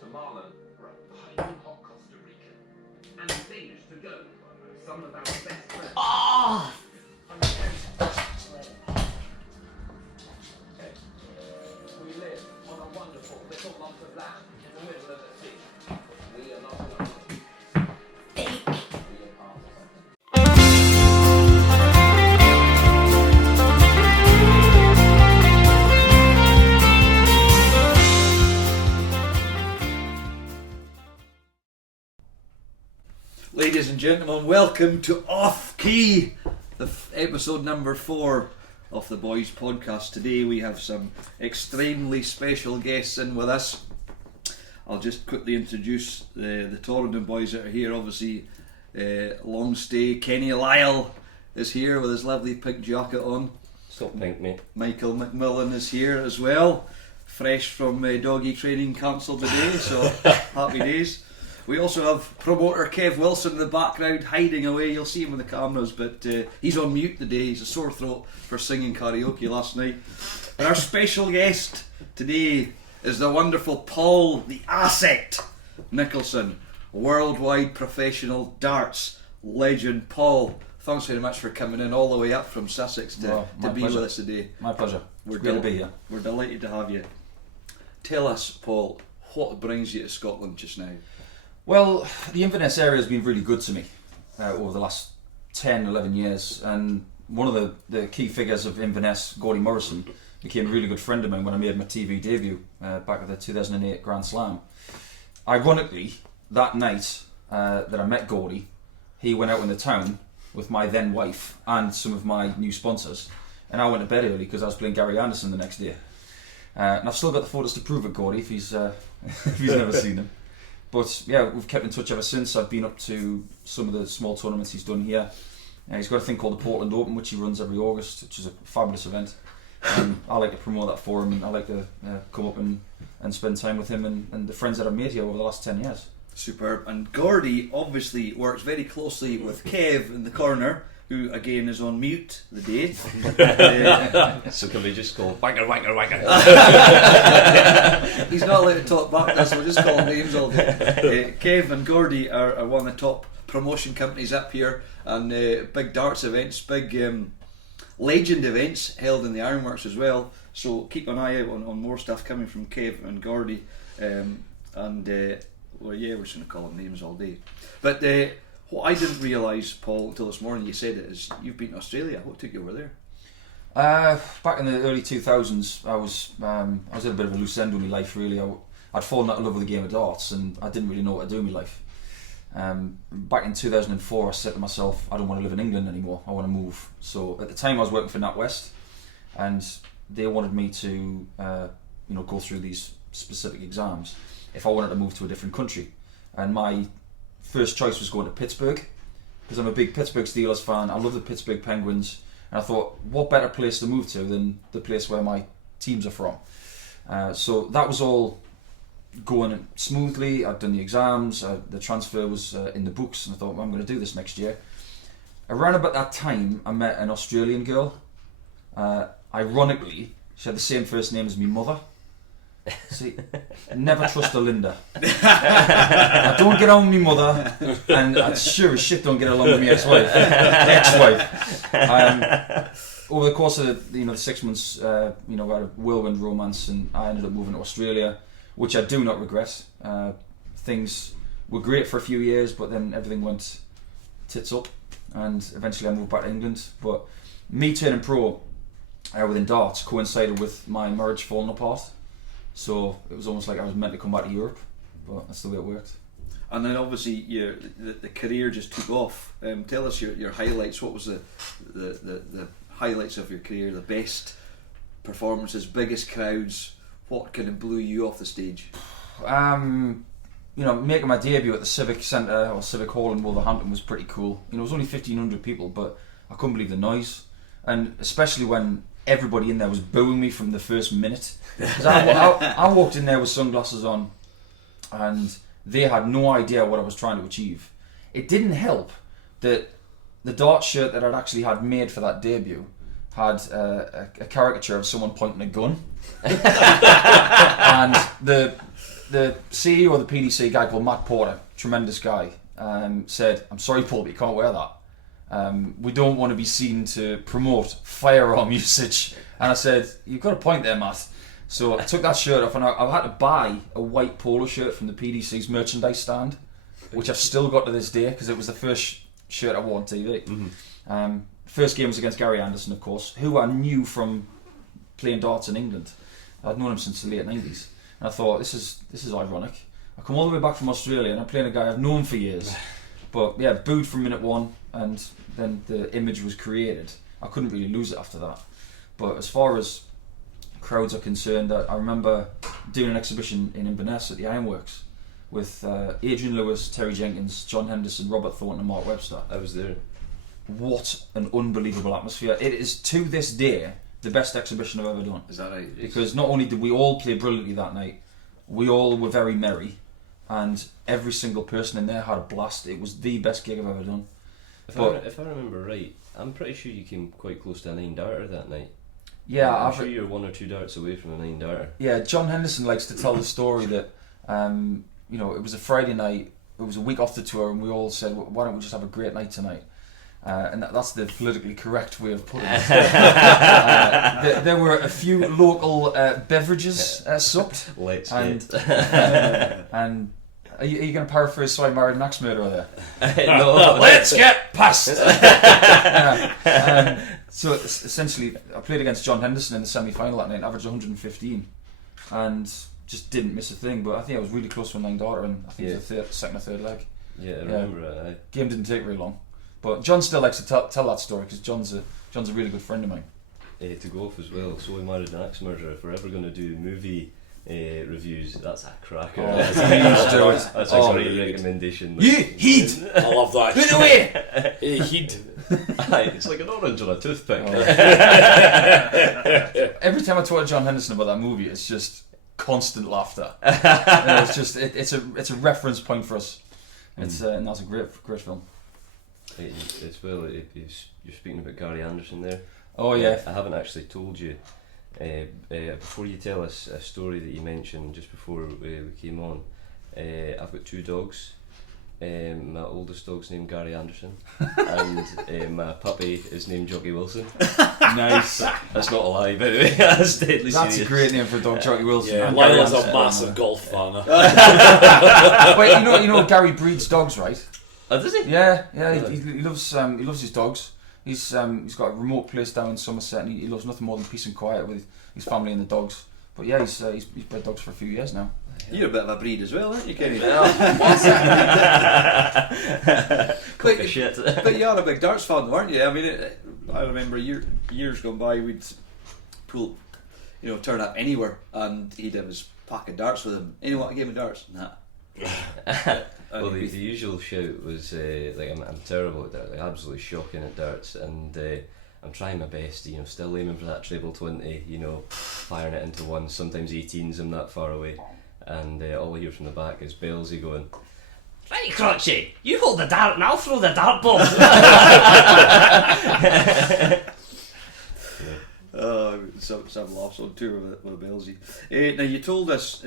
Guatemalan or a piping hot Costa Rican. And Danish to go. Some of our best friends. Oh! We live on a wonderful little lump of land in the middle of the sea. We are not alone. We are part of something. Ladies and gentlemen, welcome to Off Key, episode number 4 of the Boys podcast. Today we have some extremely special guests in with us. I'll just quickly introduce the Torridon Boys that are here. Obviously, long stay. Kenny Lyle is here with his lovely pink jacket on. Still pink, mate. Michael McMillan is here as well, fresh from doggy training cancelled today, so happy days. We also have promoter Kev Wilson in the background, hiding away. You'll see him on the cameras, but he's on mute today. He's a sore throat for singing karaoke last night. And our special guest today is the wonderful Paul, the Asset Nicholson, worldwide professional darts legend. Paul, thanks very much for coming in all the way up from Sussex to be with us today. My pleasure. We're It's great to be here. We're delighted to have you. Tell us, Paul, what brings you to Scotland just now? Well, the Inverness area has been really good to me over the last 10, 11 years, and one of the key figures of Inverness, Gordy Morrison, became a really good friend of mine when I made my TV debut back at the 2008 Grand Slam. Ironically, that night that I met Gordy, he went out in the town with my then wife and some of my new sponsors, and I went to bed early because I was playing Gary Anderson the next day. And I've still got the photos to prove it, Gordy, if he's never seen them. But yeah, we've kept in touch ever since. I've been up to some of the small tournaments he's done here. He's got a thing called the Portland Open, which he runs every August, which is a fabulous event. I like to promote that for him, and I like to come up and spend time with him and the friends that I've made here over the last 10 years. Superb. And Gordy obviously works very closely with Kev in the corner, who again is on mute the day. So can we just go wanker, wanker, wanker? He's not allowed to talk back to us, so we'll just call him names all day. Kev and Gordy are one of the top promotion companies up here, and big darts events, big legend events held in the Ironworks as well. So keep an eye out on more stuff coming from Kev and Gordy. Well, yeah, we're just going to call them names all day. But what I didn't realise, Paul, until this morning you said it, is you've been to Australia. What took you over there? Back in the early 2000s, I was at a bit of a loose end with my life, really. I'd fallen out of love with the game of darts, and I didn't really know what to do in my life. Back in 2004, I said to myself, I don't want to live in England anymore, I want to move. So at the time I was working for NatWest, and they wanted me to go through these specific exams if I wanted to move to a different country. And my first choice was going to Pittsburgh, because I'm a big Pittsburgh Steelers fan. I love the Pittsburgh Penguins, and I thought, what better place to move to than the place where my teams are from? So that was all going smoothly. I'd done the exams, the transfer was in the books, and I thought, well, I'm going to do this next year. Around about that time, I met an Australian girl. Ironically, she had the same first name as my mother. See, never trust a Linda. I don't get on with my mother, and I sure as shit don't get along with my ex-wife. Over the course of the 6 months, we had a whirlwind romance, and I ended up moving to Australia, which I do not regret. Things were great for a few years, but then everything went tits up, and eventually I moved back to England. But me turning pro within darts coincided with my marriage falling apart. So it was almost like I was meant to come back to Europe, but that's the way it worked. And then obviously the career just took off. Tell us your highlights. What was the highlights of your career? The best performances, biggest crowds. What kind of blew you off the stage? Making my debut at the Civic Centre or Civic Hall in Wolverhampton was pretty cool. It was only 1,500 people, but I couldn't believe the noise, and especially when everybody in there was booing me from the first minute. Because I walked in there with sunglasses on, and they had no idea what I was trying to achieve. It didn't help that the dart shirt that I'd actually had made for that debut had a caricature of someone pointing a gun, and the the CEO of the PDC, a guy called Matt Porter, tremendous guy, said, "I'm sorry, Paul, but you can't wear that. We don't want to be seen to promote firearm usage." And I said, "You've got a point there, Matt." So I took that shirt off, and I had to buy a white polo shirt from the PDC's merchandise stand, which I've still got to this day because it was the first shirt I wore on TV. Mm-hmm. First game was against Gary Anderson, of course, who I knew from playing darts in England. I'd known him since the late 90s. And I thought, this is ironic. I come all the way back from Australia and I'm playing a guy I've known for years. But yeah, booed from minute one, and then the image was created. I couldn't really lose it after that. But as far as crowds are concerned, I remember doing an exhibition in Inverness at the Ironworks with Adrian Lewis, Terry Jenkins, John Henderson, Robert Thornton and Mark Webster. I was there. What an unbelievable atmosphere. It is, to this day, the best exhibition I've ever done. Is that right? Because not only did we all play brilliantly that night, we all were very merry, and every single person in there had a blast. It was the best gig I've ever done. If I remember right, I'm pretty sure you came quite close to a 9-darter that night. Yeah, I'm sure you're 1 or 2 darts away from a 9-darter. Yeah, John Henderson likes to tell the story that it was a Friday night, it was a week off the tour, and we all said, well, why don't we just have a great night tonight? And that's the politically correct way of putting it. There were a few local beverages supped. Let's and are you going to paraphrase So I Married an Axe Murderer there? No, let's get past. So essentially, I played against John Henderson in the semi-final that night, averaged 115, and just didn't miss a thing. But I think I was really close to a 9-darter, and I think it was the second or third leg. Yeah, I remember it. Game didn't take very long. But John still likes to tell that story because John's a really good friend of mine. To go off as well, So I Married an Axe Murderer. If we're ever going to do movie reviews, that's a cracker. That's a great recommendation. Heed! I love that. Put it away! Heed. It's like an orange on a toothpick. Every time I talk to John Henderson about that movie, it's just constant laughter. It's just it's a reference point for us. It's and that's a great film. You're speaking about Gary Anderson there. Oh yeah. I haven't actually told you. Before you tell us a story that you mentioned just before we came on, I've got 2 dogs. My oldest dog's named Gary Anderson, and my puppy is named Jockey Wilson. Nice. That's not a lie, by the way. That's deadly That's serious. a great name for a dog, Jockey Wilson. Yeah, Lila's a massive golf fan. But you know Gary breeds dogs, right? Oh, does he? Yeah. He loves his dogs. He's got a remote place down in Somerset, and he loves nothing more than peace and quiet with his family and the dogs. But yeah, he's bred dogs for a few years now. You're a bit of a breed as well, aren't you, Kenny? But you are a big darts fan, weren't you? I mean, I remember years gone by, we'd turn up anywhere, and he'd have his pack of darts with him. You know what, a game of darts? Nah. Well, the usual shout was I'm terrible at darts, absolutely shocking at darts, and I'm trying my best, still aiming for that treble 20, firing it into ones, sometimes 18s. I'm that far away, and all I hear from the back is Bellsy going, "Right, Crotchy, you hold the dart and I'll throw the dart bomb." Some laughs on tour with Bellsy. Now you told us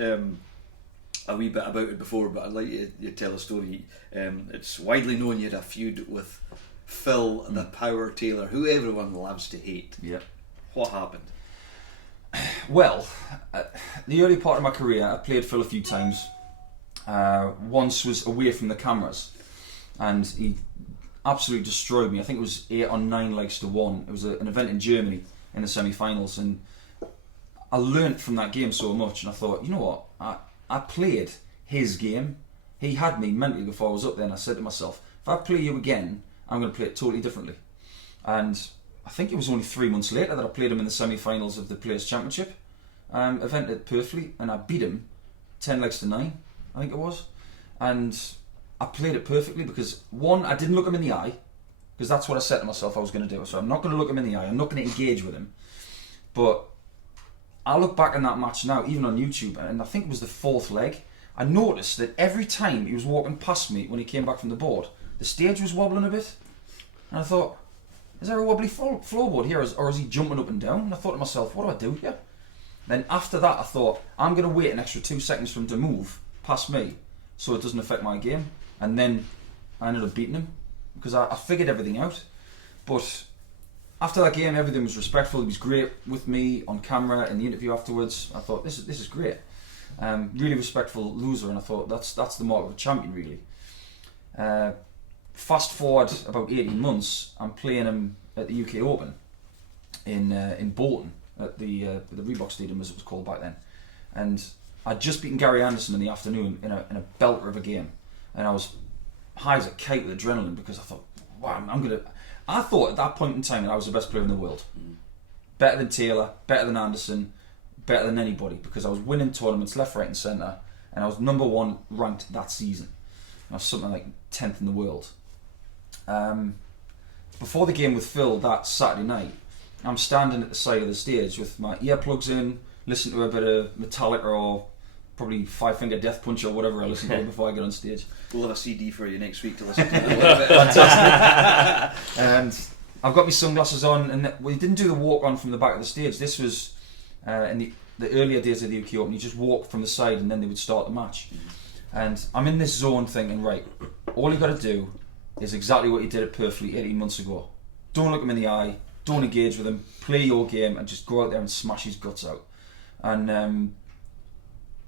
a wee bit about it before, but I'd like you to tell a story. It's widely known you had a feud with Phil the Power Taylor, who everyone loves to hate. Yeah. What happened? Well, the early part of my career, I played Phil a few times. Once was away from the cameras, and he absolutely destroyed me. I think it was 8 or 9 legs to 1. It was an event in Germany in the semi-finals, and I learnt from that game so much, and I thought, you know what, I played his game. He had me mentally before I was up there, and I said to myself, if I play you again, I'm going to play it totally differently. And I think it was only 3 months later that I played him in the semi-finals of the Players' Championship event at Purfleet, and I beat him 10 legs to 9, I think it was. And I played it perfectly because, one, I didn't look him in the eye, because that's what I said to myself I was going to do. So I'm not going to look him in the eye, I'm not going to engage with him. But I look back on that match now, even on YouTube, and I think it was the 4th leg, I noticed that every time he was walking past me when he came back from the board, the stage was wobbling a bit. And I thought, is there a wobbly floorboard here, or is he jumping up and down? And I thought to myself, what do I do here? Then after that, I thought, I'm going to wait an extra 2 seconds for him to move past me so it doesn't affect my game. And then I ended up beating him because I figured everything out. But after that game, everything was respectful. He was great with me on camera in the interview afterwards. I thought, this is great. Really respectful loser, and I thought that's the mark of a champion, really. Fast forward about 18 months, I'm playing him at the UK Open in Bolton at the Reebok Stadium, as it was called back then. And I'd just beaten Gary Anderson in the afternoon in a belter of a game, and I was high as a kite with adrenaline because I thought, wow, I thought at that point in time that I was the best player in the world. Better than Taylor, better than Anderson, better than anybody, because I was winning tournaments left, right and centre, and I was number 1 ranked that season. I was something like 10th in the world. Before the game with Phil that Saturday night, I'm standing at the side of the stage with my earplugs in, listening to a bit of Metallica or probably Five Finger Death Punch or whatever I listen to before I get on stage. We'll have a CD for you next week to listen to a little bit. Fantastic. And I've got my sunglasses on, and we didn't do the walk on from the back of the stage. This was in the earlier days of the UK Open. You just walk from the side and then they would start the match. And I'm in this zone thinking, right, all you got to do is exactly what you did at Perfectly 18 months ago. Don't look him in the eye, don't engage with him, play your game and just go out there and smash his guts out. And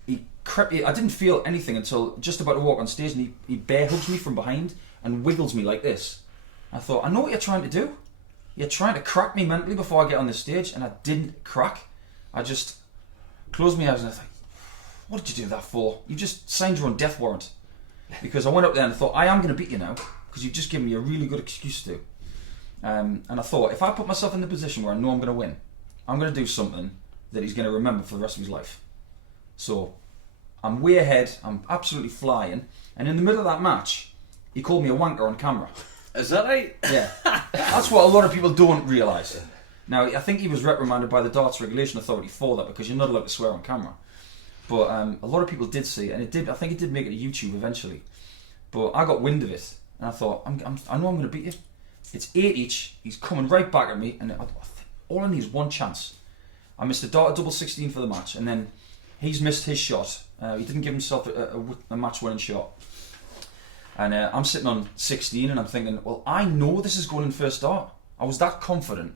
I didn't feel anything until just about to walk on stage, and he bear hugs me from behind and wiggles me like this. I thought, I know what you're trying to do. You're trying to crack me mentally before I get on the stage, and I didn't crack. I just closed my eyes and I thought, what did you do that for? You just signed your own death warrant. Because I went up there and I thought, I am going to beat you now, because you've just given me a really good excuse to. And I thought, if I put myself in the position where I know I'm going to win, I'm going to do something that he's going to remember for the rest of his life. So I'm way ahead, I'm absolutely flying, and in the middle of that match, he called me a wanker on camera. Is that right? Yeah. That's what a lot of people don't realise. Now, I think he was reprimanded by the Darts Regulation Authority for that, because you're not allowed to swear on camera. But a lot of people did see it, and I think it did make it to YouTube eventually. But I got wind of it, and I thought, I know I'm going to beat you. It's 8 each, he's coming right back at me, and all I need is one chance. I missed a dart at double 16 for the match, and then he's missed his shot. He didn't give himself a match-winning shot. And I'm sitting on 16 and I'm thinking, well, I know this is going in first dart. I was that confident.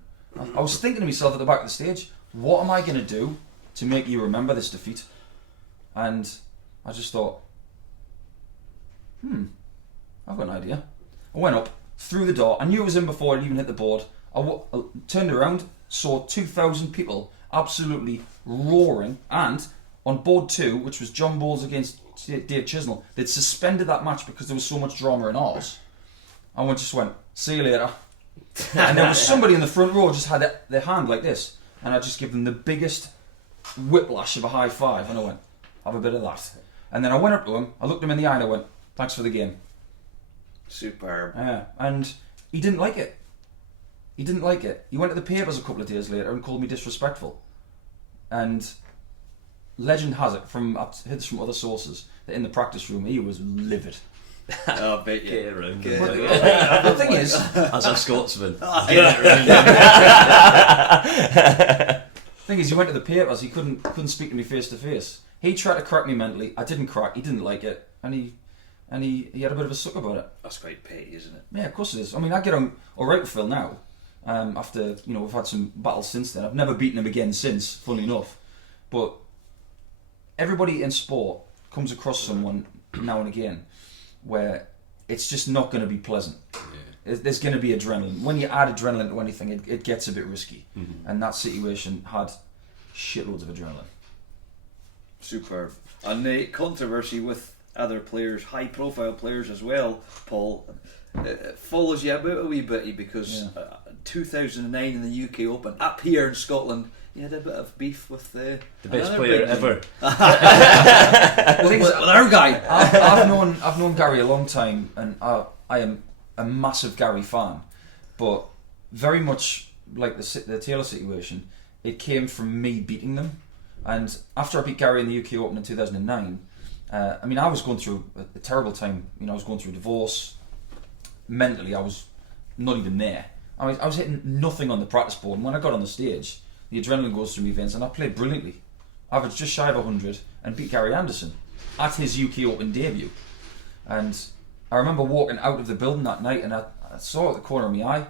I was thinking to myself at the back of the stage, what am I going to do to make you remember this defeat? And I just thought, I've got an idea. I went up, threw the dart. I knew it was in before it even hit the board. I turned around, saw 2,000 people absolutely roaring, and on board 2, which was John Bowles against Dave Chisnell, they'd suspended that match because there was so much drama in ours. I just went, see you later. And there was somebody in the front row just had their hand like this, and I just gave them the biggest whiplash of a high five, and I went, have a bit of that. And then I went up to him, I looked him in the eye and I went, thanks for the game. Superb. Yeah, and he didn't like it. He didn't like it. He went to the papers a couple of days later and called me disrespectful. And legend has it, I've heard this from other sources, that in the practice room he was livid. I bet you. Get around. The thing is, as a Scotsman, he went to the papers. He couldn't speak to me face to face. He tried to crack me mentally. I didn't crack. He didn't like it, and he had a bit of a suck about it. That's quite petty, isn't it? Yeah, of course it is. I mean, I get on all right with Phil now. After we've had some battles since then. I've never beaten him again since, funnily enough. But everybody in sport comes across someone now and again where it's just not going to be pleasant. Yeah. There's going to be adrenaline. When you add adrenaline to anything, it gets a bit risky. Mm-hmm. And that situation had shitloads of adrenaline. Superb. And the controversy with other players, high-profile players as well, Paul, follows you about a wee bit, because 2009 in the UK Open, up here in Scotland, you had a bit of beef with the best player ever. With our guy. I've known Gary a long time, and I am a massive Gary fan. But very much like the Taylor situation, it came from me beating them. And after I beat Gary in the UK Open in 2009, I was going through a terrible time. I was going through a divorce. Mentally, I was not even there. I was hitting nothing on the practice board, and when I got on the stage, the adrenaline goes through my veins, and I played brilliantly. averaged just shy of 100, and beat Gary Anderson at his UK Open debut. And I remember walking out of the building that night, and I saw at the corner of my eye,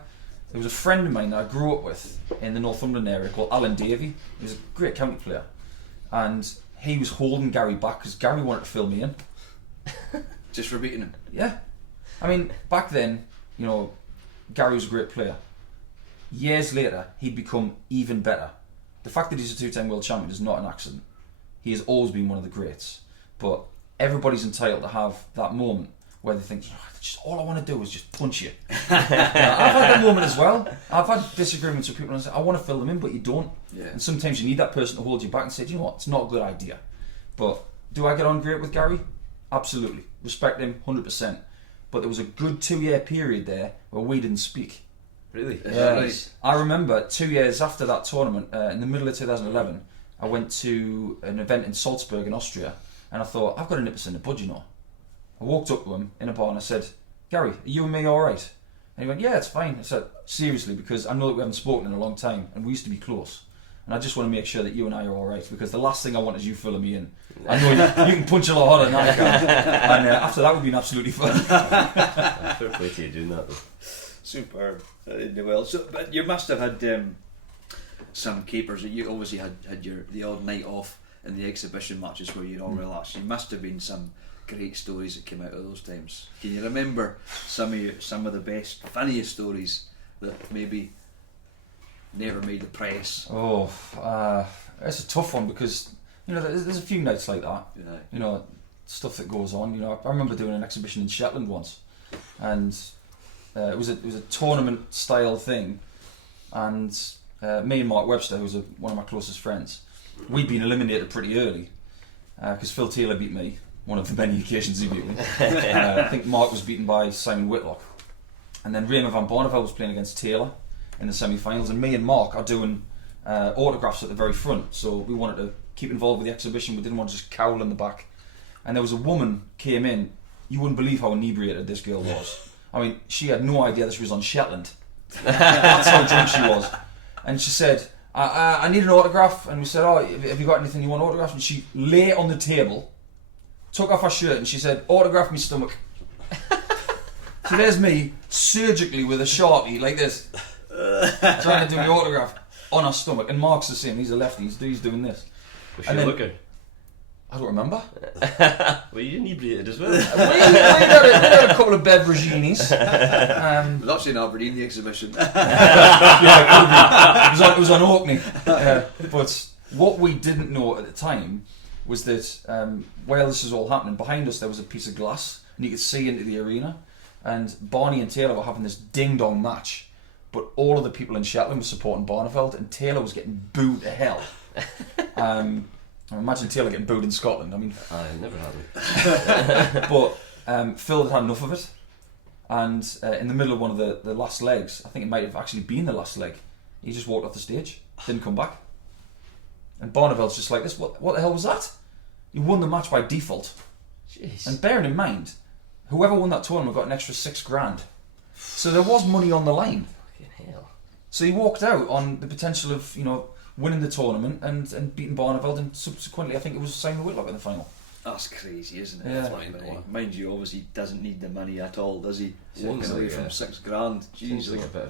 there was a friend of mine that I grew up with in the Northumberland area called Alan Davey. He was a great county player, and he was holding Gary back because Gary wanted to fill me in. Just for beating him. Yeah. I mean, back then, Gary was a great player. Years later, he'd become even better. The fact that he's a 2-time world champion is not an accident. He has always been one of the greats. But everybody's entitled to have that moment where they think, just all I want to do is just punch you. I've had that moment as well. I've had disagreements with people and I say, I want to fill them in, but you don't. Yeah. And sometimes you need that person to hold you back and say, you know what, it's not a good idea. But do I get on great with Gary? Absolutely. Respect him 100%. But there was a good 2-year period there where we didn't speak. Really? Yeah. Right. I remember 2 years after that tournament, in the middle of 2011, I went to an event in Salzburg in Austria, and I thought, I've got a nip in the bud, I walked up to him in a bar and I said, Gary, are you and me alright? And he went, yeah, it's fine. I said, seriously, because I know that we haven't spoken in a long time, and we used to be close. And I just want to make sure that you and I are alright, because the last thing I want is you filling me in. I know you can punch a lot harder than I can. And after that, we've been absolutely fun. Fair play to you doing that, though. Superb. Well, but you must have had some keepers that you obviously had the odd night off in the exhibition matches where you're all relaxed. You must have been some great stories that came out of those times. Can you remember some of the best, funniest stories that maybe never made the press? Oh, it's a tough one because there's a few nights like that. Yeah. Stuff that goes on. I remember doing an exhibition in Shetland once, and it was a tournament style thing, and me and Mark Webster, who's one of my closest friends, we'd been eliminated pretty early because Phil Taylor beat me. One of the many occasions he beat me. I think Mark was beaten by Simon Whitlock, and then Raymond van Barneveld was playing against Taylor in the semi-finals, and me and Mark are doing autographs at the very front, so we wanted to keep involved with the exhibition. We didn't want to just cowl in the back. And there was a woman came in, you wouldn't believe how inebriated this girl was. I mean, she had no idea that she was on Shetland. That's how drunk she was. And she said, I need an autograph. And we said, have you got anything you want autographed? And she lay on the table, took off her shirt, and she said, autograph me stomach. So there's me, surgically with a Sharpie, like this, trying to do my autograph on her stomach. And Mark's the same, he's a lefty, he's doing this. Was she looking? I don't remember. Well, you inebriated as well. we had a couple of beveraginis. It was actually in Aberdeen, the exhibition. Yeah, it was on Orkney. But what we didn't know at the time was that while this was all happening, behind us there was a piece of glass and you could see into the arena, and Barney and Taylor were having this ding-dong match, but all of the people in Shetland were supporting Barneveld, and Taylor was getting booed to hell. I imagine Taylor getting booed in Scotland. I mean, it never happened. But Phil had enough of it, and in the middle of one of the last legs, I think it might have actually been the last leg, he just walked off the stage, didn't come back. And Barneveld's just like this. What the hell was that? You won the match by default. Jeez. And bearing in mind, whoever won that tournament got an extra $6,000. So there was money on the line. Fucking hell. So he walked out on the potential of winning the tournament and beating Barneveld, and subsequently I think it was Simon Whitlock in the final. That's crazy, isn't it? Yeah. That's mind you, obviously doesn't need the money at all, does he? Seems Walking away like, from $6,000. Seems Jeez. like a bit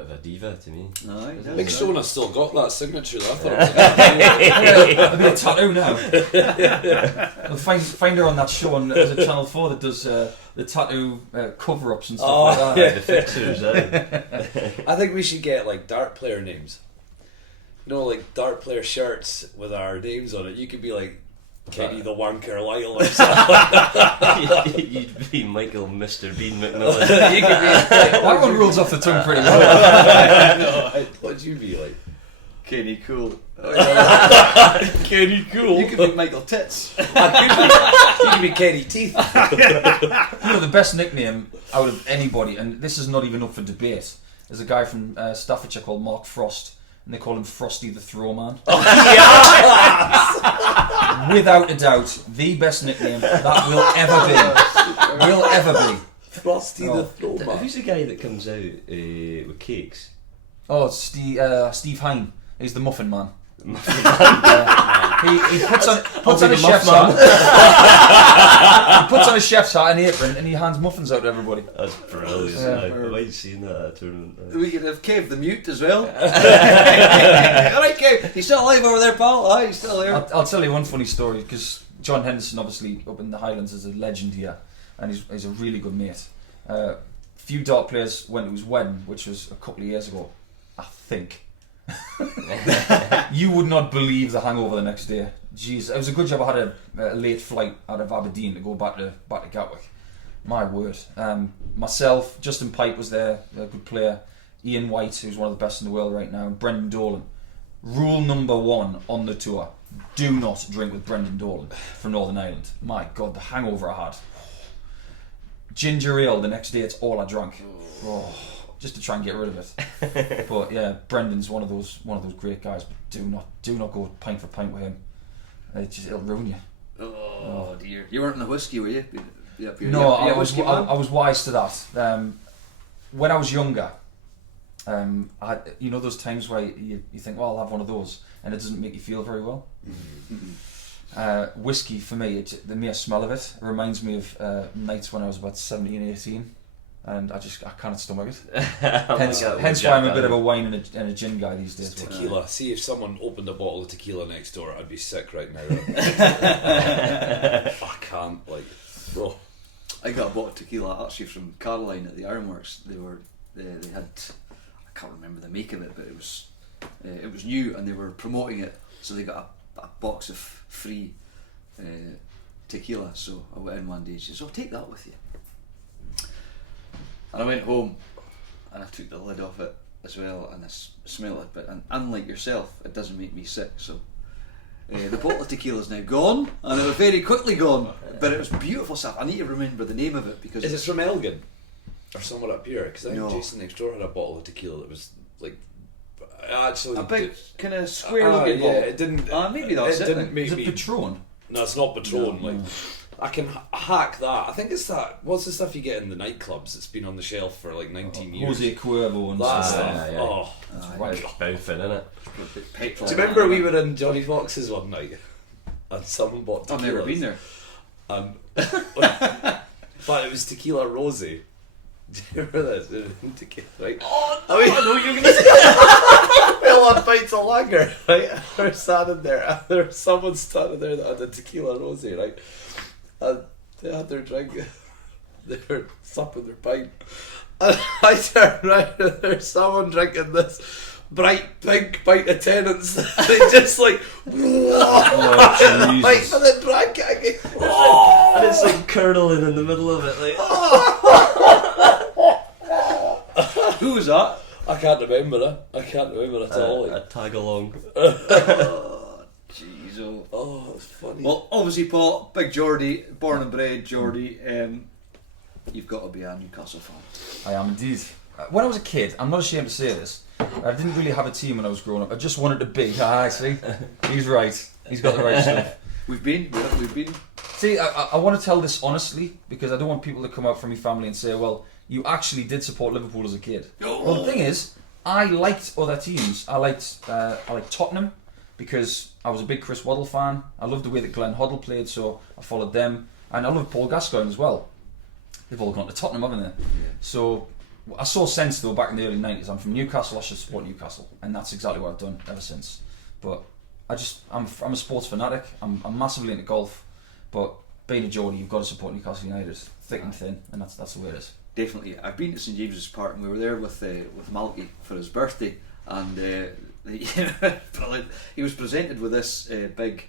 of a diva to me. No, he I does. think Shona's still got that signature though. I thought it was A bit of tattoo now. We'll find her on that show on there's a Channel 4 that does the tattoo cover-ups and stuff like that. yeah. The fixers, I think we should get like dart player names. Like dart player shirts with our names on it. You could be like Kenny the Wanker Lyle or something. You'd be Michael Mr. Bean McMillan. You could be That one rolls off the tongue pretty well. What'd you be like? Kenny Cool. Kenny Cool. You could be Michael Tits. You could be Kenny Teeth. The best nickname out of anybody, and this is not even up for debate, is a guy from Staffordshire called Mark Frost, and they call him Frosty the Throwman. Without a doubt, the best nickname that will ever be. Frosty the Throwman. Who's the guy that comes out with cakes? Oh, it's Steve Hine. He's the Muffin Man. He puts on be a the chef's muff hat. He puts on a chef's hat and apron and he hands muffins out to everybody. That's brilliant. Yeah. I might seen that at a tournament. We could have Kev the mute as well. Alright, Kev, he's still alive over there, pal. Aye, he's still there. I'll tell you one funny story because John Henderson, obviously up in the Highlands, is a legend here, and he's a really good mate. Few dart players went to his wedding, which was a couple of years ago, I think. You would not believe the hangover the next day. Jeez, it was a good job I had a late flight out of Aberdeen to go back to Gatwick. My word. Myself, Justin Pike was there, a good player. Ian White, who's one of the best in the world right now, and Brendan Dolan. Rule number 1 on the tour: do not drink with Brendan Dolan from Northern Ireland. My God, the hangover I had. Ginger ale the next day, it's all I drank. Oh, just to try and get rid of it. But yeah, Brendan's one of those great guys. But do not go pint for pint with him. It'll ruin you. Oh dear. You weren't in the whiskey, were you? No, I was wise to that. When I was younger, I had, you know those times where you think, well, I'll have one of those, and it doesn't make you feel very well. Whiskey for me, the mere smell of it reminds me of nights when I was about 17, 18, and I can't stomach it. Hence why I'm a bit of a wine and a gin guy these days. Tequila. See, if someone opened a bottle of tequila next door, I'd be sick right now. I can't, oh. I got a bottle of tequila actually from Caroline at the Ironworks. They had, I can't remember the make of it, but it was new and they were promoting it, so they got a box of free tequila. So I went in one day and she says, "Oh, take that with you." And I went home and I took the lid off it as well, and I smelled it, but unlike yourself, it doesn't make me sick. So the bottle of tequila is now gone, and it was very quickly gone, but it was beautiful stuff. I need to remember the name of it because is it from Elgin or somewhere up here? Because I think No. Jason next door had a bottle of tequila that was like actually a big kind of square looking yeah, bottle. it didn't. Maybe that's it. Didn't make Is it me. Patron? No, it's not Patron. No. Like I can hack that. I think it's that. What's the stuff you get in the nightclubs? It's been on the shelf for like 19 years. Jose Cuervo and That stuff. stuff. yeah. Oh. Right, bouncing, innit? Petrol. Do you remember we were in Johnny Fox's one night and someone bought tequila? I've never been there. And but it was tequila rose. Do you remember this? It was tequila, right? Oh no! I know what you're gonna say. Well, on pints of lager, right? They're standing there, and there was someone standing there that had a tequila rose, right? And they had their drink. They were supping their pint, and I turned around and there's someone drinking this bright pink pint of Tennent's. They just like, Oh, like, Jesus. and then drank it again. And it's like curdling in the middle of it, like. Who was that? I can't remember it. I can't remember it at all. A tag along. Oh, jeez. Oh, it's funny. Well, obviously, Paul, big Geordie, born and bred Geordie. You've got to be a Newcastle fan. I am indeed. When I was a kid, I'm not ashamed to say this, I didn't really have a team when I was growing up. I just wanted to be. Ah, see? He's right. He's got the right stuff. We've been. See, I want to tell this honestly because I don't want people to come out from my family and say, well, you actually did support Liverpool as a kid. Well, the thing is, I liked other teams. I liked Tottenham because I was a big Chris Waddle fan. I loved the way that Glenn Hoddle played, so I followed them. And I loved Paul Gascoigne as well. They've all gone to Tottenham, haven't they? Yeah. So I saw sense though back in the early 90s. I'm from Newcastle, I should support Newcastle, and that's exactly what I've done ever since. But I'm a sports fanatic. I'm massively into golf, but being a Geordie, you've got to support Newcastle United, thick and thin, and that's the way it is. Definitely. I've been to St James's Park and we were there with Malky for his birthday, and he was presented with this big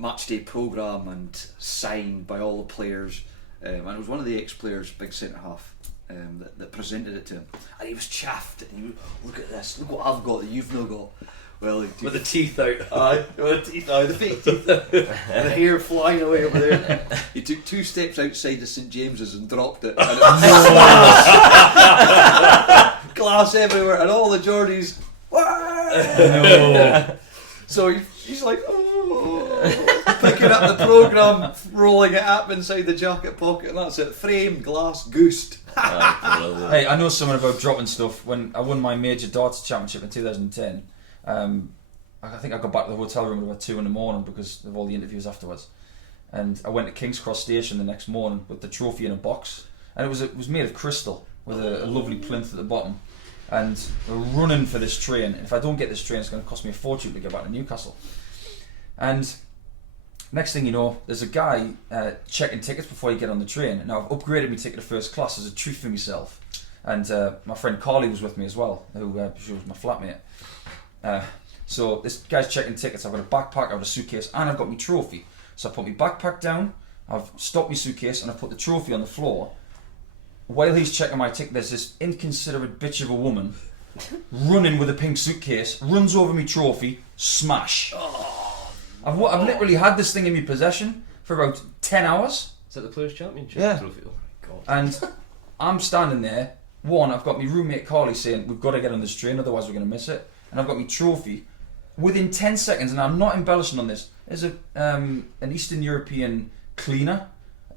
matchday programme and signed by all the players, and it was one of the ex-players, big centre half, that presented it to him, and he was chuffed. And he was, look at this, look what I've got that you've not got. Well, with the teeth out. Aye, with the teeth out, the fake teeth, and the hair flying away over there. He took 2 steps outside of St James's and dropped it, and it was glass everywhere, and all the Geordies. No. So he's like, oh, picking up the programme, rolling it up inside the jacket pocket, and that's it. Frame, glass, goosed. Hey, I know something about dropping stuff. When I won my major darts championship in 2010, I think I got back to the hotel room at about 2 in the morning because of all the interviews afterwards. And I went to King's Cross Station the next morning with the trophy in a box, and it was made of crystal with a lovely plinth at the bottom. And we're running for this train. And if I don't get this train, it's going to cost me a fortune to get back to Newcastle. And next thing you know, there's a guy checking tickets before you get on the train. Now I've upgraded my ticket to first class as a treat for myself. And my friend Carly was with me as well, who she was my flatmate. So this guy's checking tickets. I've got a backpack, I've got a suitcase, and I've got my trophy. So I put my backpack down, I've stopped my suitcase, and I've put the trophy on the floor. While he's checking my ticket, there's this inconsiderate bitch of a woman running with a pink suitcase, runs over me trophy, smash. I've literally had this thing in my possession for about 10 hours. Is that the Players' Championship trophy? Oh my god. And I'm standing there. One, I've got my roommate Carly saying, we've got to get on this train, otherwise we're going to miss it. And I've got my trophy. Within 10 seconds, and I'm not embellishing on this, there's an Eastern European cleaner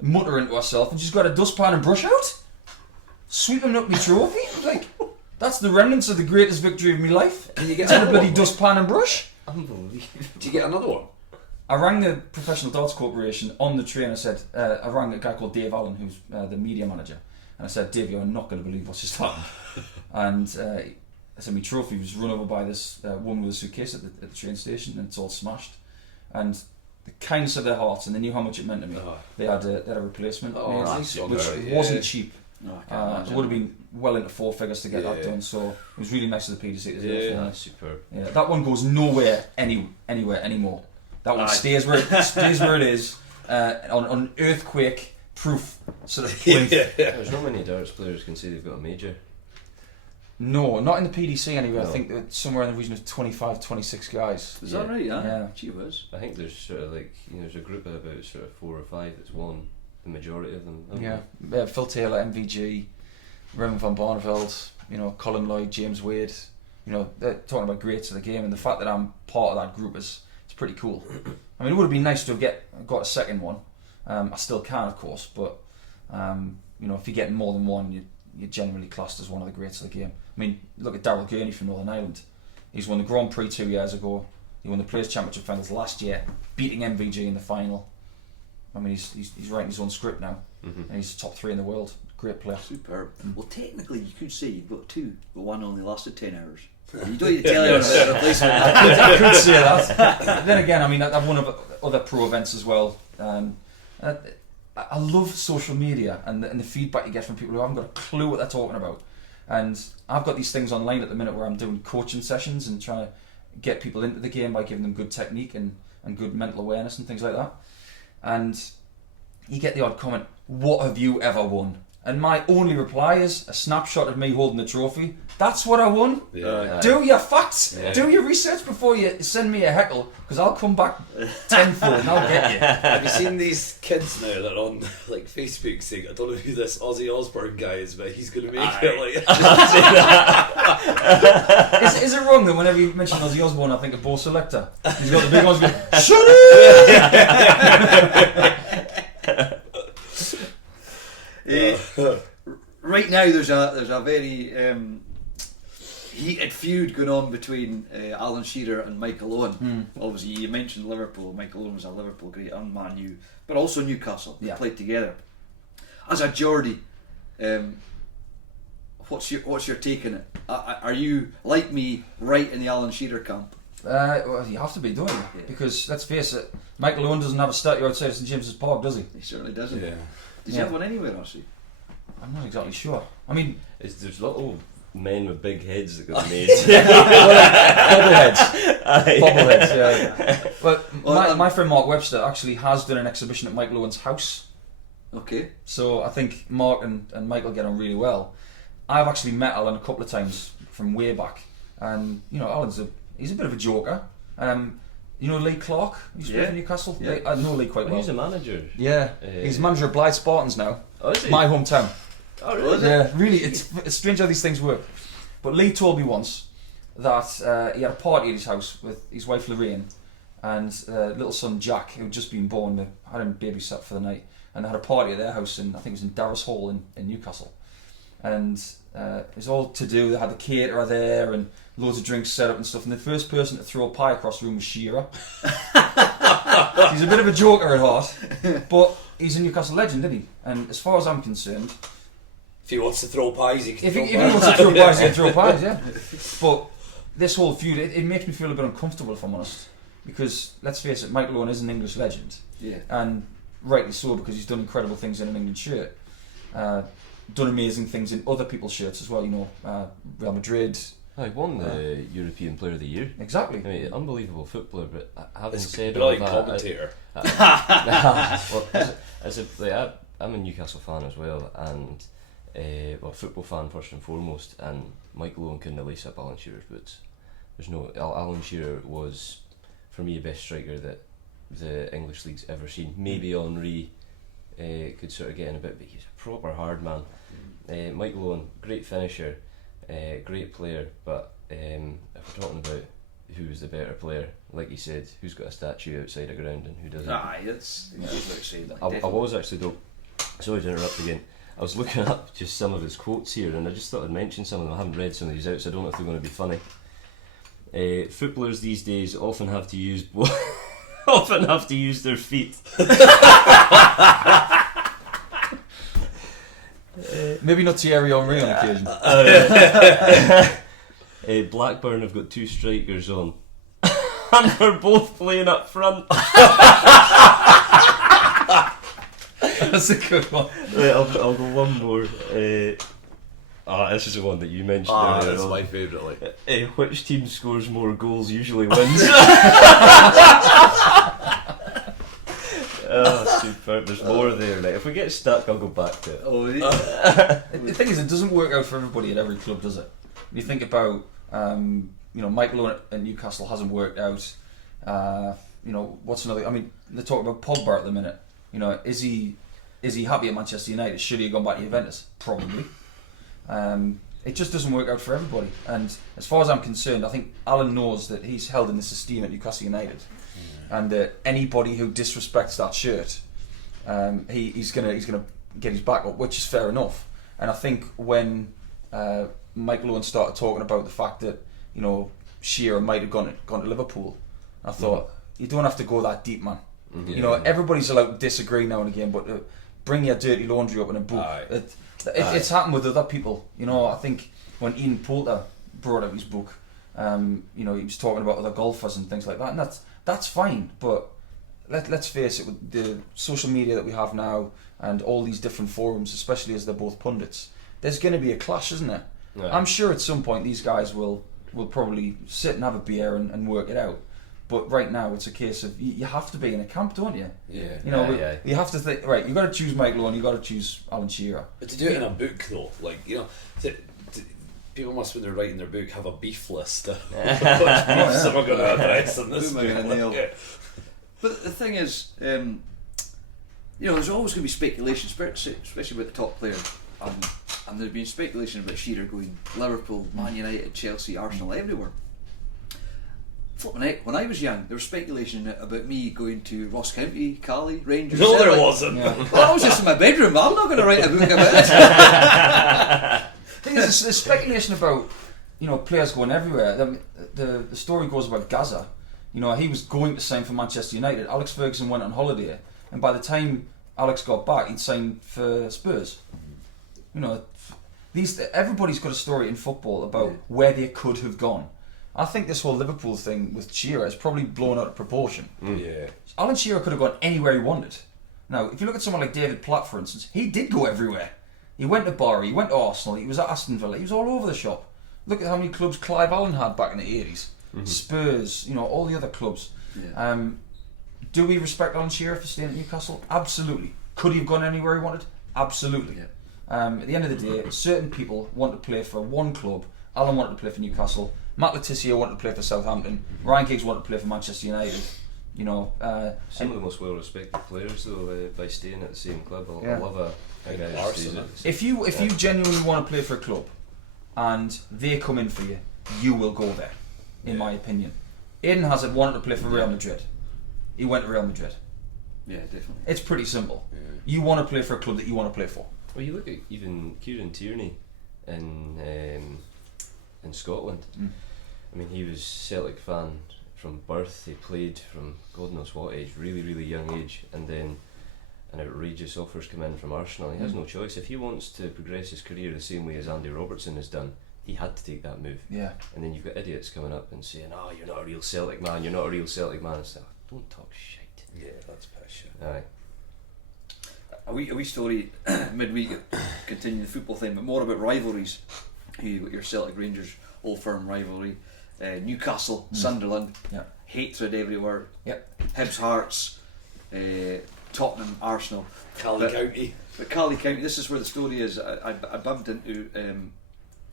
muttering to herself, and she's got a dustpan and brush out, sweeping up my trophy. I was like, that's the remnants of the greatest victory of my life. Can you get It's a another bloody one? dustpan and brush. Unbelievable. Do you get another one? I rang the Professional Darts Corporation on the train. I said, I rang a guy called Dave Allen, who's the media manager, and I said, Dave, you're not going to believe what's just happened. And I said, my trophy was run over by this woman with a suitcase at the train station, and it's all smashed. And the kindness of their hearts, and they knew how much it meant to me. They had a replacement, Oh, made, nice on which her, wasn't yeah. cheap. No, I can't It imagine. would have been well into 4 figures to get that Yeah. done. So it was really nice of the PDC to do it Yeah. for me. That's superb. Yeah, that one goes nowhere anywhere anymore. That one Aye. stays where it is on earthquake proof sort of plinth. There's not many darts players can say they've got a major. No, not in the PDC anyway. I No. think that somewhere in the region of 25, 26 guys. Is that right? Yeah. Gee whiz. I think there's sort of like, there's a group of about sort of 4 or 5 that's won the majority of them. haven't Yeah, Phil Taylor, MVG, Raymond van Barneveld, Colin Lloyd, James Wade. They're talking about greats of the game, and the fact that I'm part of that group is pretty cool. I mean, it would have been nice to have got a second one. I still can, of course, but if you're getting more than one, you're generally classed as one of the greats of the game. I mean, look at Darryl Gurney from Northern Ireland. He's won the Grand Prix 2 years ago. He won the Players' Championship finals last year, beating MVG in the final. I mean, he's writing his own script now, and he's top 3 in the world. Great player. Superb. Well, technically, you could say you've got 2, but one only lasted 10 hours. You don't need to tell anyone about the replacement. I could say that. Then again, I mean, I've won other pro events as well. I love social media and the feedback you get from people who haven't got a clue what they're talking about. And I've got these things online at the minute where I'm doing coaching sessions and trying to get people into the game by giving them good technique and good mental awareness and things like that. And you get the odd comment, "What have you ever won?" And my only reply is a snapshot of me holding the trophy. That's what I won. Yeah. Do your facts. Yeah. Do your research before you send me a heckle, because I'll come back tenfold and I'll get you. Have you seen these kids now that are on like Facebook saying, I don't know who this Ozzy Osbourne guy is, but he's going to make it? Like, Is it wrong that whenever you mention Ozzy Osbourne, I think of Bo Selector? He's got the big ones going, shut Right now, there's a very heated feud going on between Alan Shearer and Michael Owen. Obviously, you mentioned Liverpool. Michael Owen was a Liverpool great and Man U, but also Newcastle. They Yeah. played together. As a Geordie, what's your take on it? Are you like me, right in the Alan Shearer camp? Well, you have to be, don't you? Yeah. Because let's face it, Michael Owen doesn't have a statue outside of St James's Park, does he? He certainly doesn't. yeah. Does he Yeah. have one anywhere, actually? I'm not exactly sure. I mean, There's little men with big heads that got made. bobbleheads. Bobbleheads, yeah. But Well, my friend Mark Webster actually has done an exhibition at Michael Owen's house. Okay. So I think Mark and Michael get on really well. I've actually met Alan a couple of times from way back, and Alan's he's a bit of a joker. Lee Clark, he's Yeah. from Newcastle. Yeah. I know Lee quite Well, well. he's a manager. Yeah, he's manager of Blythe Spartans now. Oh, is he? My hometown. Oh, really? Yeah, really, it's strange how these things work. But Lee told me once that he had a party at his house with his wife Lorraine and little son Jack, who had just been born. They had him babysat for the night, and they had a party at their house in, I think it was in Darras Hall in Newcastle. And it's all to do. They had the caterer there and loads of drinks set up and stuff. And the first person to throw a pie across the room was Shearer. He's a bit of a joker at heart, but he's a Newcastle legend, isn't he? And as far as I'm concerned, If he wants to throw pies, he can if throw he pies. wants to throw pies, he can throw pies, yeah. But this whole feud, it makes me feel a bit uncomfortable, if I'm honest. Because, let's face it, Michael Owen is an English legend. Yeah. And rightly so, because he's done incredible things in an England shirt. Done amazing things in other people's shirts as well, you know, Real Madrid. I won the European Player of the Year. Exactly. I mean, unbelievable footballer, but having He's a said all brilliant that, commentator. I'm a Newcastle fan as well, and football fan first and foremost. And Michael Owen couldn't have laced up Alan Shearer's boots. There's no Alan Shearer was, for me, the best striker that the English league's ever seen. Maybe Henry could sort of get in a bit, but he's a proper hard man. Michael Owen, great finisher, great player, but if we're talking about who was the better player, like you said, who's got a statue outside the ground and who doesn't? Aye, that's saying that. I was actually, though, sorry to interrupt again, I was looking up just some of his quotes here, and I just thought I'd mention some of them. I haven't read some of these out, so I don't know if they're going to be funny. Footballers these days often have to use their feet. Maybe not Thierry Henry on occasion. Blackburn have got two strikers on, and they're both playing up front. That's a good one. Right, I'll go one more. This is the one that you mentioned earlier That's on. my favourite. Like. Which team scores more goals usually wins? Oh, superb. There's more there. Like, if we get stuck, I'll go back to it. Oh, yeah. The thing is, it doesn't work out for everybody at every club, does it? You think about, Michael Owen at Newcastle hasn't worked out. What's another? I mean, they talk about Pogba at the minute. You know, is he happy at Manchester United? Should he have gone back to Juventus? Probably. It just doesn't work out for everybody. And as far as I'm concerned, I think Alan knows that he's held in this esteem at Newcastle United, and anybody who disrespects that shirt, he's gonna get his back up, which is fair enough. And I think when Michael Owen started talking about the fact that Shearer might have gone to Liverpool, I thought you don't have to go that deep, man. Everybody's allowed to disagree now and again, but bring your dirty laundry up in a book. It's happened with other people. I think when Ian Poulter brought out his book, he was talking about other golfers and things like that, and that's fine. But let's face it, with the social media that we have now and all these different forums, especially as they're both pundits, there's going to be a clash, isn't there? Yeah. I'm sure at some point these guys will probably sit and have a beer and work it out. But right now it's a case of you have to be in a camp, don't you? Yeah. You have to think, right, you've got to choose Michael Owen, you've got to choose Alan Shearer. But to do it in a book though, people must, when they're writing their book, have a beef list. Someone going to address in this Who am I book. gonna nail? But the thing is, there's always going to be speculation, especially with the top players. And there's been speculation about Shearer going Liverpool, Man United, Chelsea, Arsenal, everywhere. Flipping heck, when I was young, there was speculation about me going to Ross County, Cali, Rangers. No, Celtic. there wasn't. Yeah. Well, I was just in my bedroom. I'm not going to write a book about it. Thing is, there's speculation about players going everywhere. The story goes about Gaza. He was going to sign for Manchester United. Alex Ferguson went on holiday, and by the time Alex got back, he'd signed for Spurs. Everybody's got a story in football about where they could have gone. I think this whole Liverpool thing with Shearer is probably blown out of proportion. Yeah. Alan Shearer could have gone anywhere he wanted. Now, if you look at someone like David Platt, for instance, he did go everywhere. He went to Barry, he went to Arsenal, he was at Aston Villa, he was all over the shop. Look at how many clubs Clive Allen had back in the 80s. Spurs, all the other clubs. Yeah. Do we respect Alan Shearer for staying at Newcastle? Absolutely. Could he have gone anywhere he wanted? Absolutely. Yeah. At the end of the day, certain people want to play for one club. Alan wanted to play for Newcastle. Matt Letizia wanted to play for Southampton. Ryan Giggs wanted to play for Manchester United. Some of the most well-respected players, though, by staying at the same club. I love a guy who stays Arsenal. at. If you genuinely want to play for a club, and they come in for you, you will go there. In my opinion, Eden Hazard wanted to play for Real Madrid. He went to Real Madrid. Yeah, definitely. It's pretty simple. Yeah. You want to play for a club that you want to play for. Well, you look at even Kieran Tierney. in Scotland. I mean, he was Celtic fan from birth. He played from God knows what age, really, really young age, and then an outrageous offers come in from Arsenal. He has no choice. If he wants to progress his career the same way as Andy Robertson has done, he had to take that move. Yeah. And then you've got idiots coming up and saying, "Oh, you're not a real Celtic man. You're not a real Celtic man." It's like, don't talk shit. Yeah, that's passion. Aye. A wee story midweek, continuing the football thing, but more about rivalries. You got your Celtic Rangers, Old Firm rivalry, Newcastle, Sunderland, hatred everywhere. Yep. Hibs, Hearts, Tottenham, Arsenal. Cali County. But Cali County, this is where the story is. I bumped into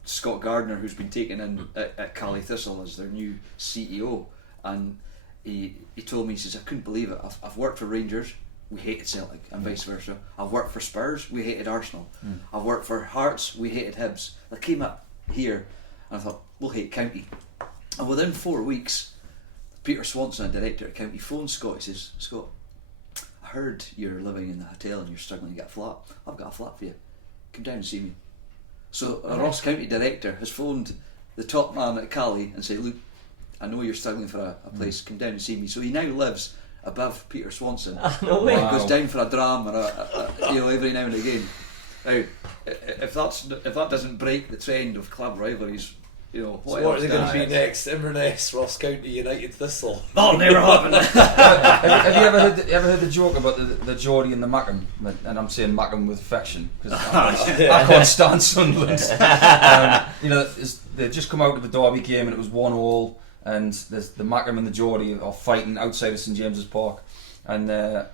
Scott Gardner, who's been taken in at Cali Thistle as their new CEO, and he told me, he says, I couldn't believe it. I've worked for Rangers, we hated Celtic, and vice versa. I've worked for Spurs, we hated Arsenal. I've worked for Hearts, we hated Hibs. I came up here and I thought, we'll hate County. And within 4 weeks, Peter Swanson, a director at County, phones Scott. He says, Scott, I heard you're living in the hotel and you're struggling to get a flat. I've got a flat for you. Come down and see me. So a Ross County director has phoned the top man at Cali and said, look, I know you're struggling for a place, come down and see me. So he now lives above Peter Swanson. No way. And goes down for a dram or every now and again. Now, if that doesn't break the trend of club rivalries, what are they going to does? be next? Inverness, Ross County United, Thistle. That'll never happen. Have you ever heard the joke about the Geordie and the Mackem? And I'm saying Mackem with affection because I can't stand Sunderland. They've just come out of the Derby game and it was 1-1, and there's the Mackem and the Geordie are fighting outside of St James's Park, and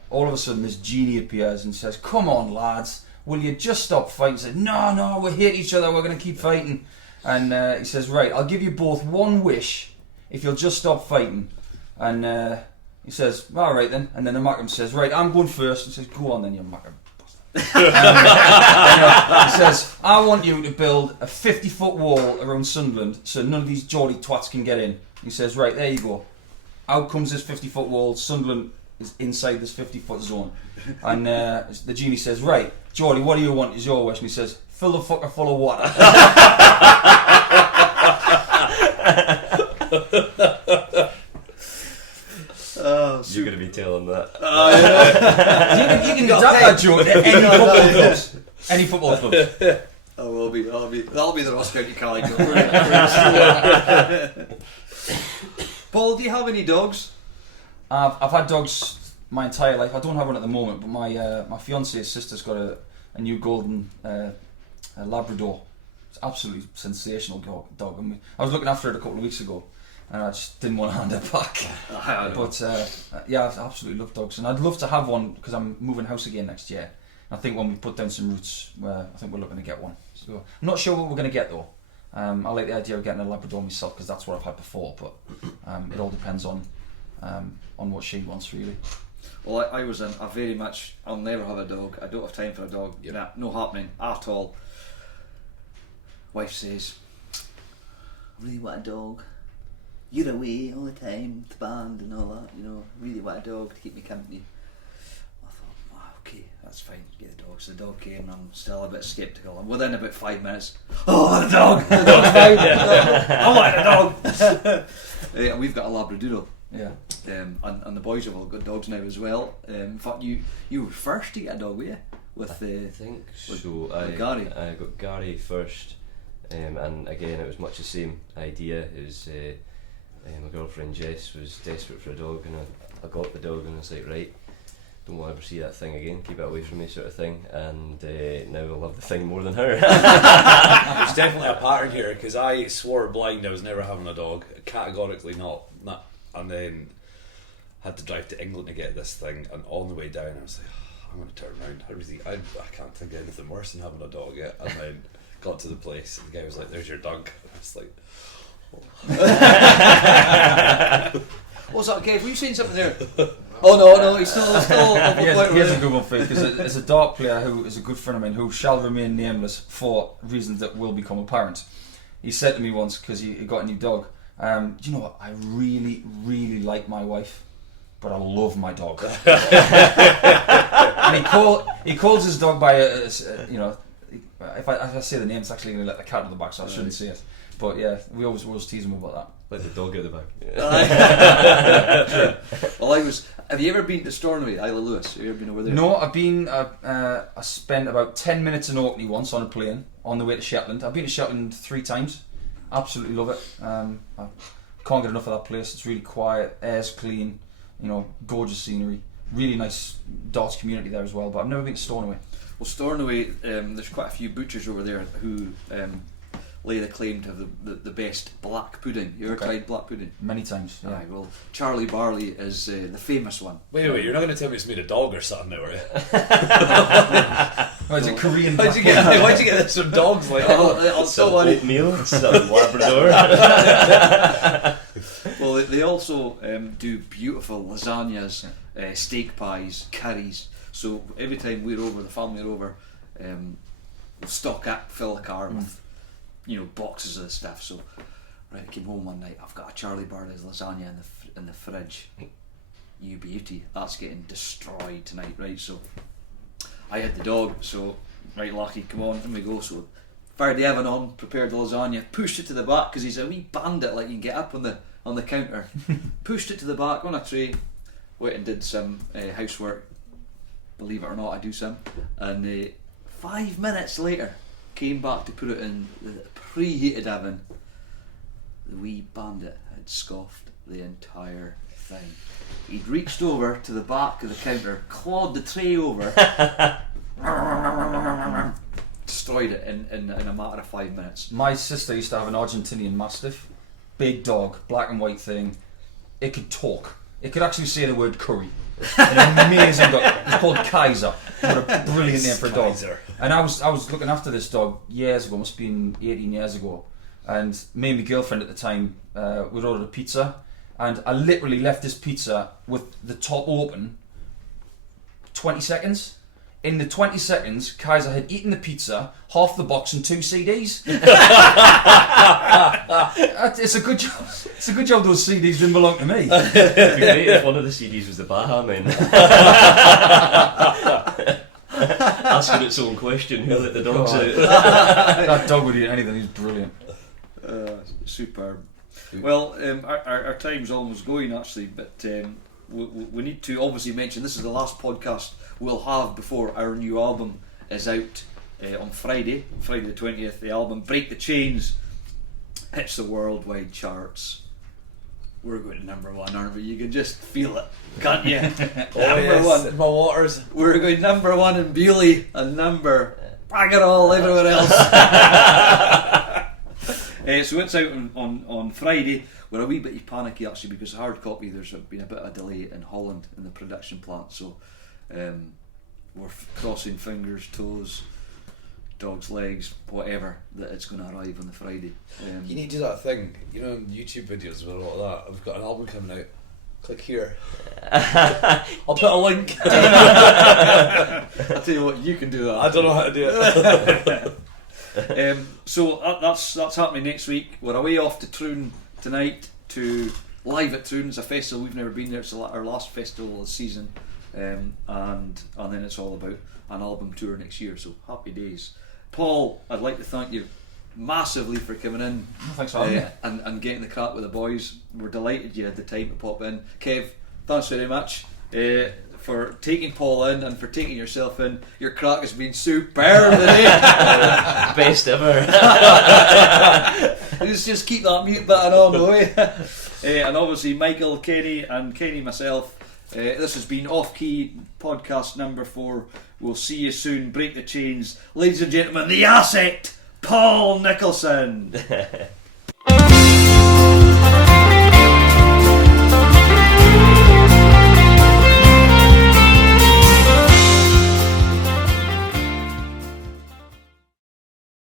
all of a sudden this genie appears and says, "Come on, lads, will you just stop fighting?" He said, "No, we hate each other. We're going to keep fighting." And he says, "Right, I'll give you both one wish if you'll just stop fighting." And he says, "All right then." And then the Mackem says, "Right, I'm going first." And he says, "Go on then, you Mackem." He says, "I want you to build a 50-foot wall around Sunderland so none of these Geordie twats can get in." He says, "Right, there you go. Out comes this 50-foot wall. Sunderland is inside this 50-foot zone." And the genie says, "Right, Geordie, what do you want is your wish?" And he says, "Fill the fucker full of water." You're going to be telling that. You can adapt that joke to any football clubs. Any football clubs. That'll be the Ross County Cali joke. Paul, do you have any dogs? I've had dogs my entire life. I don't have one at the moment, but my fiance's sister's got a new golden Labrador. It's absolutely sensational dog. I was looking after it a couple of weeks ago, and I just didn't want to hand it back. But I absolutely love dogs, and I'd love to have one because I'm moving house again next year. I think when we put down some roots, I think we're looking to get one. So I'm not sure what we're going to get though. I like the idea of getting a Labrador myself because that's what I've had before, but it all depends on what she wants really. Well, I was very much, I'll never have a dog. I don't have time for a dog. Yep. Nah, no happening at all. Wife says, "I really want a dog. You're away all the time, the band and all that, really want a dog to keep me company." I thought, okay, that's fine, get the dog. So the dog came and I'm still a bit sceptical. And within about 5 minutes, "Oh, I want a dog! The dog's fine! I want a dog!" And we've got a Labradoodle. Yeah. And the boys have all got dogs now as well. In fact, you were first to get a dog, were you? With I think so. with Gary. I got Gary first, and again it was much the same idea. It was my girlfriend Jess was desperate for a dog, and I got the dog, and I was like, right, don't want to ever see that thing again, keep it away from me, sort of thing. And now I love the thing more than her. There's definitely a pattern here because I swore blind I was never having a dog, categorically not. And then had to drive to England to get this thing, and on the way down I was like, I'm going to turn around. I can't think of anything worse than having a dog yet. And then got to the place and the guy was like, "There's your dog." And I was like, What's that, Kev? Were you saying something there? Oh no, he's still He has a good one for you because it's a dart player who is a good friend of mine who shall remain nameless for reasons that will become apparent. He said to me once, because he got a new dog, "Do you know what? I really, really like my wife, but I love my dog." And he calls his dog by if I say the name, it's actually going to let the cat out of the bag, so I shouldn't say it. But yeah, we always tease him about that. Let the dog out the back. Well, have you ever been to Stornoway, Isla Lewis? Have you ever been over there? No, I've been. I spent about 10 minutes in Orkney once on a plane on the way to Shetland. I've been to Shetland 3 times. Absolutely love it. I can't get enough of that place. It's really quiet, air's clean, gorgeous scenery. Really nice darts community there as well. But I've never been to Stornoway. Well, Stornoway, there's quite a few butchers over there who lay the claim to have the best black pudding. You ever tried black pudding? Many times, yeah. Aye, well, Charlie Barley is the famous one. Wait, you're not going to tell me it's made a dog or something now, are you? Oh, is it Korean? Why'd you get this from dogs like that? Some oatmeal, some Labrador. Well, they also do beautiful lasagnas, steak pies, curries. So every time we're over, the family are over, we'll stock up, fill the car with boxes of the stuff. So I came home one night, I've got a Charlie Barley's lasagna in the fridge. You beauty, that's getting destroyed tonight, right? So I had the dog, so right, Lucky, come on, in we go. So fired the oven on, prepared the lasagna, pushed it to the back because he's a wee bandit, like you can get up on the counter. Pushed it to the back on a tray, went and did some housework. Believe it or not, I do some. And 5 minutes later, came back to put it in the preheated oven. The wee bandit had scoffed the entire thing. He'd reached over to the back of the counter, clawed the tray over, destroyed it in a matter of 5 minutes. My sister used to have an Argentinian Mastiff, big dog, black and white thing. It could talk. It could actually say the word curry. An amazing dog. It was called Kaiser. What a brilliant name for a dog. And I was looking after this dog years ago, must have been 18 years ago. And me and my girlfriend at the time, we'd ordered a pizza, and I literally left this pizza with the top open 20 seconds. In the 20 seconds, Kaiser had eaten the pizza, half the box, and 2 CDs. It's a good job. It's a good job those CDs didn't belong to me. It'd be great if one of the CDs was the Baha Men. Asking its own question, who let the dogs out? That dog would eat anything. He's brilliant. Superb. Well, our time's almost going actually, but we need to obviously mention this is the last podcast we'll have before our new album is out on Friday the 20th. The album Break the Chains hits the worldwide charts. We're going to number 1, aren't we? You can just feel it, can't you? Number 1 in my waters. We're going number 1 in Bewley and number bag it all everywhere else. So it's out on Friday. We're a wee bit panicky actually because hard copy there's been a bit of a delay in Holland in the production plant, so we're crossing fingers, toes, dog's legs, whatever, that it's going to arrive on the Friday. You need to do that thing, in YouTube videos with a lot of that. I've got an album coming out. Click here. I'll put a link. I'll tell you what, you can do that. I don't know how to do it. So that's happening next week. We're away off to Troon tonight, to live at Troon. It's a festival we've never been there. It's our last festival of the season, and then it's all about an album tour next year. So happy days. Paul, I'd like to thank you massively for coming in. Thanks for having me. And getting the crack with the boys. We're delighted you had the time to pop in. Kev, thanks very much for taking Paul in and for taking yourself in. Your crack has been superb today. Best ever. Just keep that mute button on, boy. And obviously Michael, Kenny, myself. This has been Off Key podcast number 4. We'll see you soon. Break the chains, ladies and gentlemen. The asset, Paul Nicholson.